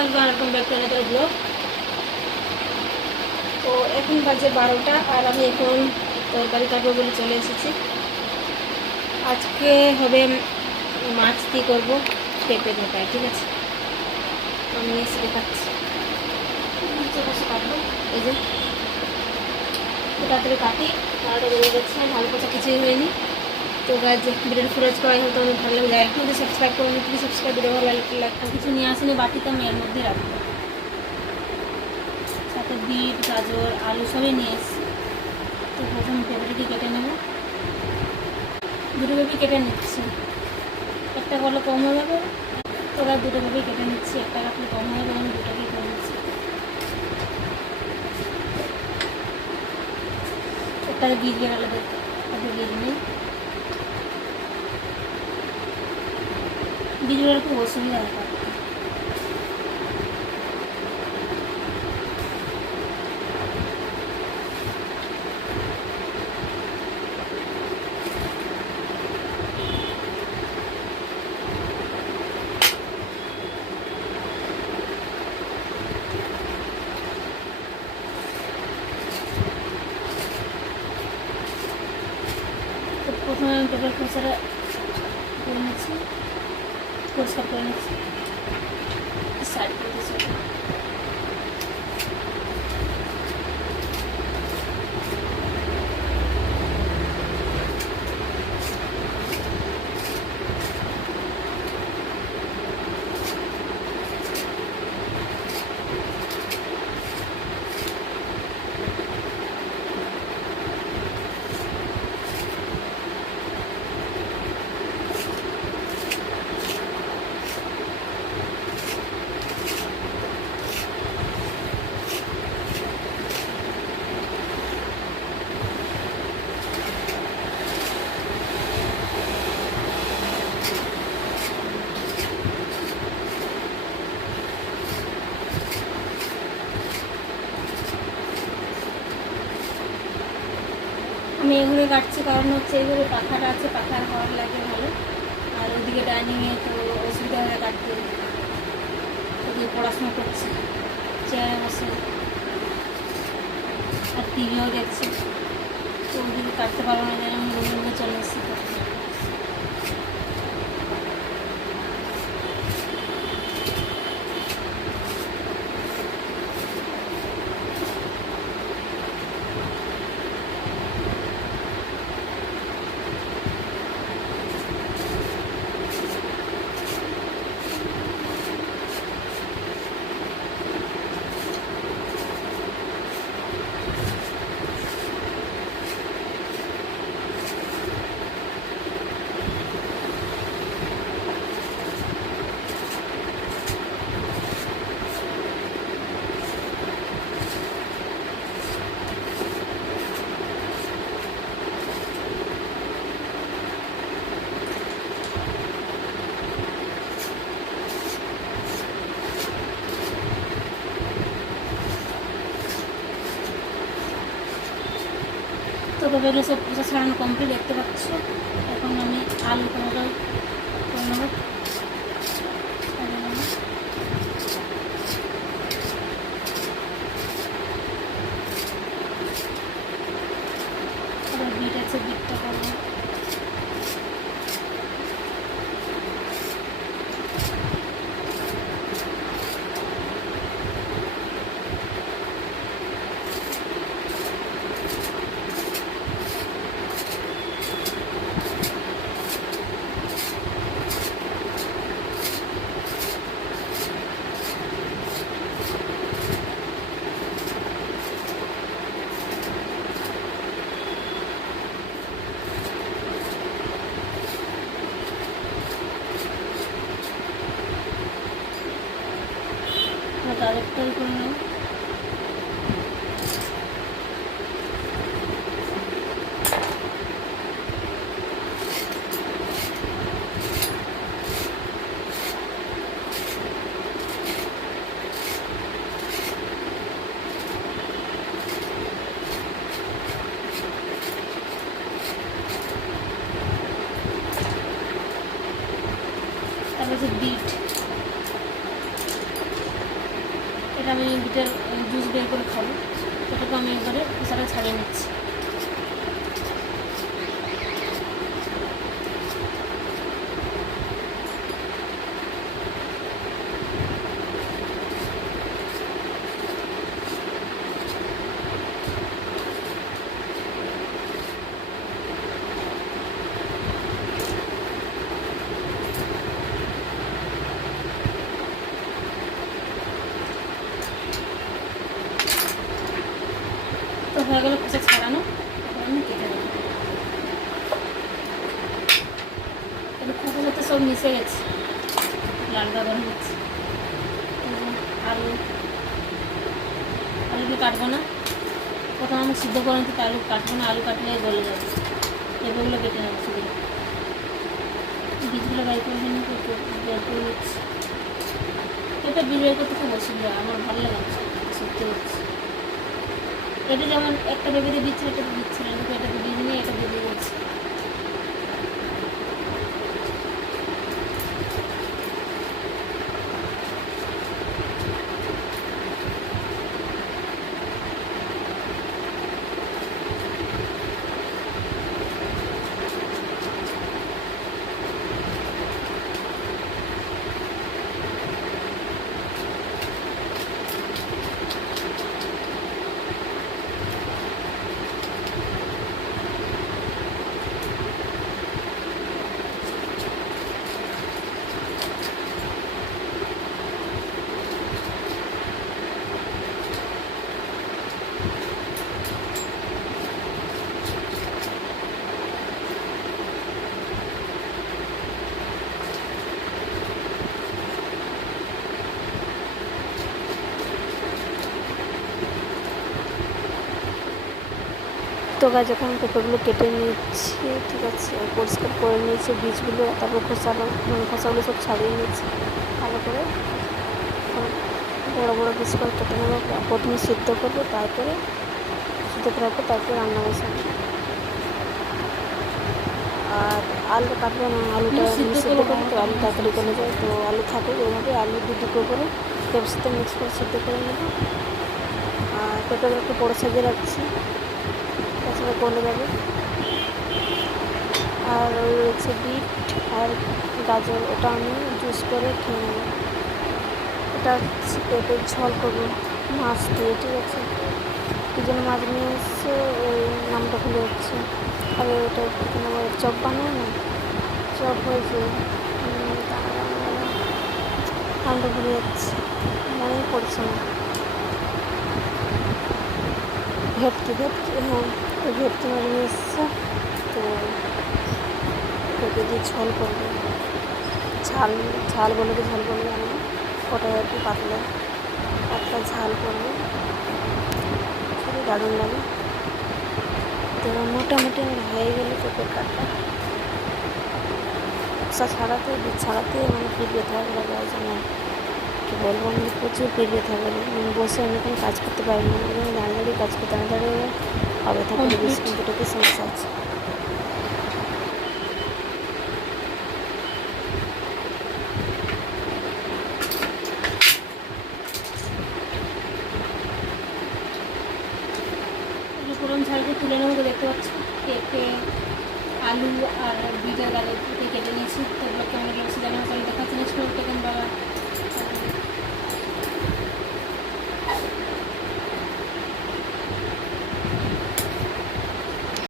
আসবো এরকম back to another blog. তো এখন বাজে 12টা আর আমি এখন তরকারি কাটবো বলে চলে এসেছি। আজকে হবে মাছ দিয়ে করবো পেঁপে ঢোকায়, ঠিক আছে? আমি এসে দেখাচ্ছি। নিচে বসে কাটবো, এই যে তাড়াতাড়ি কাটি, তাড়াটা বেরিয়ে যাচ্ছে, ভালো পোচা কিছুই হয়নি। তো গাছ ভিডিওটা ফুরাজ করাই হয়তো অনেক ভালো লাগে। এখন যদি সাবস্ক্রাইব করুন, প্লিজ সাবস্ক্রাইব, ভিডিও ভালো লাগলে কিছু নিয়ে আসেনি বাটিতে, আমি এর মধ্যে রাখবো। সাথে বিট, গাজর, আলু সবই নিয়ে এসেছি। তো প্রথম পেঁপেটাকে কেটে নেব, দুটো পেঁপে কেটে নিচ্ছি। একটা করলে কম হয়ে যাবে, ওরা দুটো পেঁপে কেটে নিচ্ছি। একটা কাটলে কম হয়ে যাবে, আমি দুটোকেই করে নিচ্ছি। একটা বীজ গেলে দেখতে, একটা বীজ নেই, বীজগুলোর খুব অসুবিধা হয়। তো প্রথমে আমি পেঁপের খোসাটা করে নিচ্ছি, পরিষ্কার করে নিচ্ছি, সাইড করে দিচ্ছি। আমি এগুলো কাটছি কারণ হচ্ছে এইগুলো পাখাটা আছে, পাখার হওয়ার লাগে ভালো। আর ওইদিকে ডাইনিংয়ে তো অসুবিধা হয়ে কাটতে, ওদিকে পড়াশোনা করছি চেয়ারে বসে, আর টিভিও দেখছি। তো ওদিকে কাটতে পারবো না, যেন আমি রুমে চলে এসেছি। তো পেঁপেগুলো সব খোসা ছাড়ানো কমপ্লিট, দেখতে পাচ্ছ। এখন আমি আলু টমেটো করে নেবো। বিট আছে, বিটটা করবো। আরেকটাই করে নেব। তারপর যে বিট, এটা আমি বিটের জুস বের করে খাবো, সেটাকে আমি এবারে খোসাটা ছাড়িয়ে নিচ্ছি। তো হয়ে গেল খোসা ছাড়ানো, এখন আমি কেটে দেবো। খোসার সাথে সব মিশে গেছে, লাল গাদা হয়ে গেছে। আলুকে কাটবো না, প্রথমে আমি সিদ্ধ করে নিতে, আলু কাটবো না, আলু কাটলে গলে যাবে। এগুলো কেটে নেবো, শুধু বীজগুলো বের করে নিয়ে বের করে নিচ্ছি। এটা বীজ বের করতে খুব অসুবিধা, আমার ভালো লাগে না সত্যি হচ্ছে। এটা যেমন একটা বেবিতে বীজ ছিল, এটাতে বীজ ছিল, কিন্তু এটাতে বীজ নিয়ে এটা বেরিয়ে গেছে। তো গাছ যখন পেঁপেগুলো কেটে নিচ্ছি, ঠিক আছে, পরিষ্কার করে নিয়েছি বীজগুলো, তারপর খোসাগুলো সব ছাড়িয়ে নিয়েছি ভালো করে। বড়ো বড়ো পিস করে কেটে নেবো, প্রথমে সিদ্ধ করবো, তারপরে সিদ্ধ করার পর তারপরে রান্না বসাবো। আর আলু কাটবো না, আলুটা সিদ্ধ করবো তো আলু তাড়াতাড়ি গলে যায়, তো আলু থাকে ওইভাবে আলু দুটো করে পেঁপের সাথে মিক্স করে সিদ্ধ করে নেবো। আর পেঁপেগুলো একটু বড়ো সাজিয়ে রাখছি, তাছাড়া গলে যাবে। আর ওই রয়েছে বিট আর গাজর, ওটা আমি জুস করে খেয়ে নেব। এটা পেঁপের ঝোল করবো মাছ দিয়ে, ঠিক আছে। কী যেন মাছ নিয়ে এসছে, ওই নামটা ভুলে যাচ্ছে। আর ওটা চপ বানায় না, চপ হয়েছে, নামটা ভুলে যাচ্ছে, মনেই পড়ছে না। ভেটকি, হ্যাঁ, ওই ভেটকি মাছ নিয়ে এসছে, তো পেঁপে দিয়ে ঝোল করবো। ঝাল বলে ঝাল করবো আমি, ওটাই আর কি পাতলা একটা ঝাল করবো, খুবই দারুণ লাগে। তো মোটামুটি আমার হয়ে গেলে পেঁপের কাটা খোসা ছাড়াতে, বীজ ছাড়াতে মানে পিঠ ব্যথা হয়ে গেলে জন্য কী বলবো, আমি প্রচুর পিঠ ব্যথা গেলে বসে আমি কোনো কাজ করতে পারি না, আমি দাঁড়িয়ে কাজ করতে না দাঁড়িয়ে হবে, তারপরে বেশ কম্পিউটারকে সমস্যা আছে। পুরন ঝালকে তুলে নেবো, তো দেখতে পাচ্ছি পেঁপে, আলু আর বিটের গাজর কেটে নিয়েছি। তো এগুলো কেমন লাগছে জানা, তাহলে দেখাচ্ছি নেক্সট ভিডিওতে।